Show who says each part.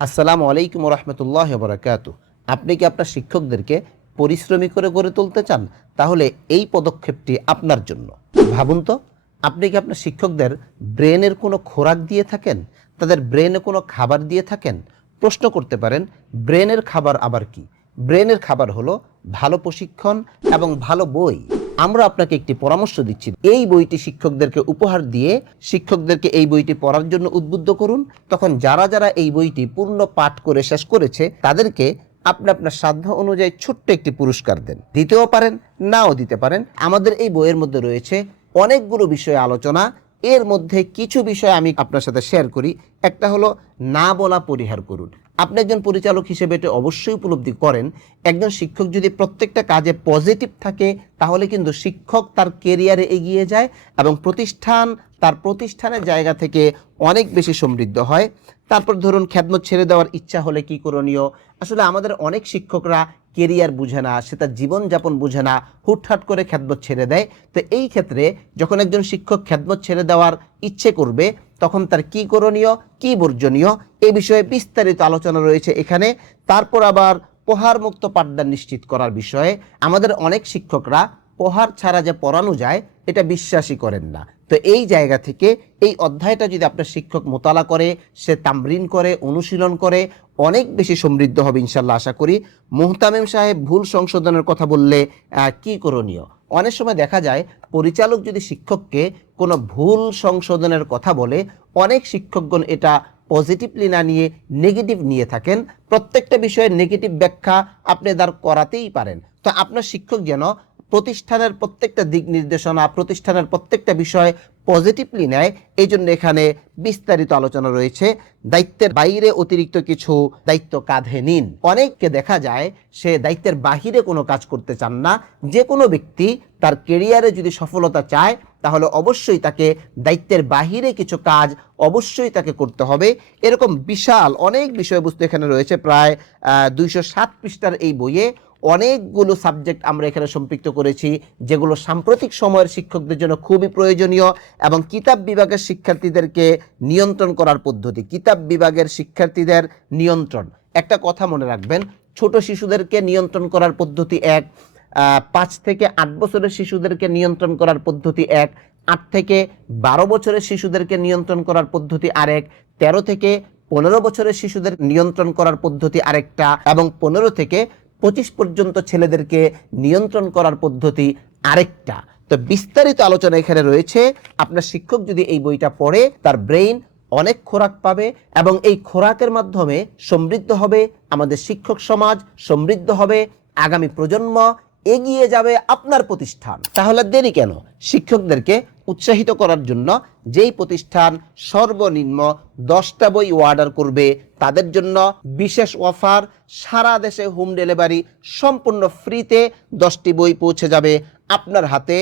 Speaker 1: আসসালামু আলাইকুম রহমতুল্লাহ বরাকাতু আপনি কি আপনার শিক্ষকদেরকে পরিশ্রমী করে গড়ে তুলতে চান? তাহলে এই পদক্ষেপটি আপনার জন্য। ভাবুন তো, আপনি কি আপনার শিক্ষকদের ব্রেনের কোনো খোরাক দিয়ে থাকেন? তাদের ব্রেনে কোনো খাবার দিয়ে থাকেন? প্রশ্ন করতে পারেন, ব্রেনের খাবার আবার কি? ব্রেনের খাবার হলো ভালো প্রশিক্ষণ এবং ভালো বই। আমরা আপনাকে একটি পরামর্শ দিচ্ছি। এই বইটি শিক্ষকদেরকে উপহার দিয়ে শিক্ষকদেরকে এই বইটি পড়ার জন্য উদ্বুদ্ধ করুন। তখন যারা যারা এই বইটি পূর্ণ পাঠ করে শেষ করেছে, তাদেরকে আপনি আপনার সাধ্য অনুযায়ী ছোট্ট একটি পুরস্কার দেন। দিতেও পারেন, নাও দিতে পারেন। আমাদের এই বইয়ের মধ্যে রয়েছে অনেকগুলো বিষয়ে আলোচনা। এর মধ্যে কিছু বিষয় আমি আপনার সাথে শেয়ার করি। একটা হলো, না বলা পরিহার করুন। আপনি একজন পরিচালক হিসেবে এটা অবশ্যই উপলব্ধি করেন। একজন শিক্ষক যদি প্রত্যেকটা কাজে পজিটিভ থাকে, তাহলে কিন্তু শিক্ষক তার কেরিয়ারে এগিয়ে যায় এবং প্রতিষ্ঠান তার প্রতিষ্ঠানের জায়গা থেকে অনেক বেশি সমৃদ্ধ হয়। তারপর ধরুন খ্যাতমত ছেড়ে দেওয়ার ইচ্ছা হলে কি করণীয়? আসলে আমাদের অনেক শিক্ষকরা কেরিয়ার বুঝে না, সে তার জীবনযাপন বুঝে না, হুটহাট করে খ্যাতমত ছেড়ে দেয়। তো এই ক্ষেত্রে যখন একজন শিক্ষক খ্যাতমত ছেড়ে দেওয়ার ইচ্ছে করবে তখন তার কি করণীয়, কি বর্জনীয়, এ বিষয়ে বিস্তারিত আলোচনা রয়েছে এখানে। তারপর আবার প্রহার মুক্ত পাঠদান নিশ্চিত করার বিষয়ে। আমাদের অনেক শিক্ষকরা প্রহার ছাড়া যে পড়ানো যায়, এটা বিশ্বাসই করেন না। তো এই জায়গা থেকে এই অধ্যায়টা যদি আপনার শিক্ষক মোতালা করে, সে তামরিন করে, অনুশীলন করে, অনেক বেশি সমৃদ্ধ হবে ইনশাল্লাহ আশা করি। মোহতামিম সাহেব ভুল সংশোধনের কথা বললে কি করণীয়? অনেক সময় দেখা যায়, পরিচালক যদি শিক্ষককে কোনো ভুল সংশোধনের কথা বলে, অনেক শিক্ষকগণ এটা পজিটিভলি না নিয়ে নেগেটিভ নিয়ে থাকেন। প্রত্যেকটা বিষয়ে নেগেটিভ ব্যাখ্যা আপনি তার করাতেই পারেন। তো আপনার শিক্ষক যেন প্রতিষ্ঠানের প্রত্যেকটা দিক নির্দেশনা, প্রতিষ্ঠানের প্রত্যেকটা বিষয় পজিটিভলি নেয়, এই জন্য এখানে বিস্তারিত আলোচনা রয়েছে। দায়িত্বের বাইরে অতিরিক্ত কিছু দায়িত্ব কাঁধে নিন। অনেককে দেখা যায়, সে দায়িত্বের বাহিরে কোনো কাজ করতে চান না। যে কোনো ব্যক্তি তার কেরিয়ারে যদি সফলতা চায়, তাহলে অবশ্যই তাকে দায়িত্বের বাহিরে কিছু কাজ অবশ্যই তাকে করতে হবে। এরকম বিশাল অনেক বিষয়বস্তু এখানে রয়েছে। প্রায় দুইশো সাত পৃষ্ঠার এই বইয়ে। অনেকগুলো সাবজেক্ট আমরা এখানে সম্পৃক্ত করেছি, যেগুলো সাম্প্রতিক সময়ের শিক্ষকদের জন্য খুবই প্রয়োজনীয় এবং কিতাব বিভাগের শিক্ষার্থীদেরকে নিয়ন্ত্রণ করার পদ্ধতি। কিতাব বিভাগের শিক্ষার্থীদের নিয়ন্ত্রণ। একটা কথা মনে রাখবেন, ছোট শিশুদেরকে নিয়ন্ত্রণ করার পদ্ধতি এক পাঁচ থেকে আট বছরের শিশুদেরকে নিয়ন্ত্রণ করার পদ্ধতি এক, আট থেকে বারো বছরের শিশুদেরকে নিয়ন্ত্রণ করার পদ্ধতি আরেক, তেরো থেকে পনেরো বছরের শিশুদের নিয়ন্ত্রণ করার পদ্ধতি আরেকটা এবং পনেরো থেকে পঁচিশ পর্যন্ত ছেলেদেরকে নিয়ন্ত্রণ করার পদ্ধতি আরেকটা। তো বিস্তারিত আলোচনা এখানে রয়েছে। আপনার শিক্ষক যদি এই বইটা পড়ে, তার ব্রেইন অনেক খোরাক পাবে এবং এই খোরাকের মাধ্যমে সমৃদ্ধ হবে আমাদের শিক্ষক সমাজ, সমৃদ্ধ হবে আগামী প্রজন্ম, এগিয়ে যাবে আপনার প্রতিষ্ঠান। তাহলে দেরি কেন? শিক্ষকদেরকে উৎসাহিত করার জন্য যেই প্রতিষ্ঠান সর্বনিম্ন দশটা বই অর্ডার করবে, তাদের জন্য বিশেষ অফার সারা দেশে হোম ডেলিভারি সম্পূর্ণ ফ্রিতে দশটি বই পৌঁছে যাবে আপনার হাতে।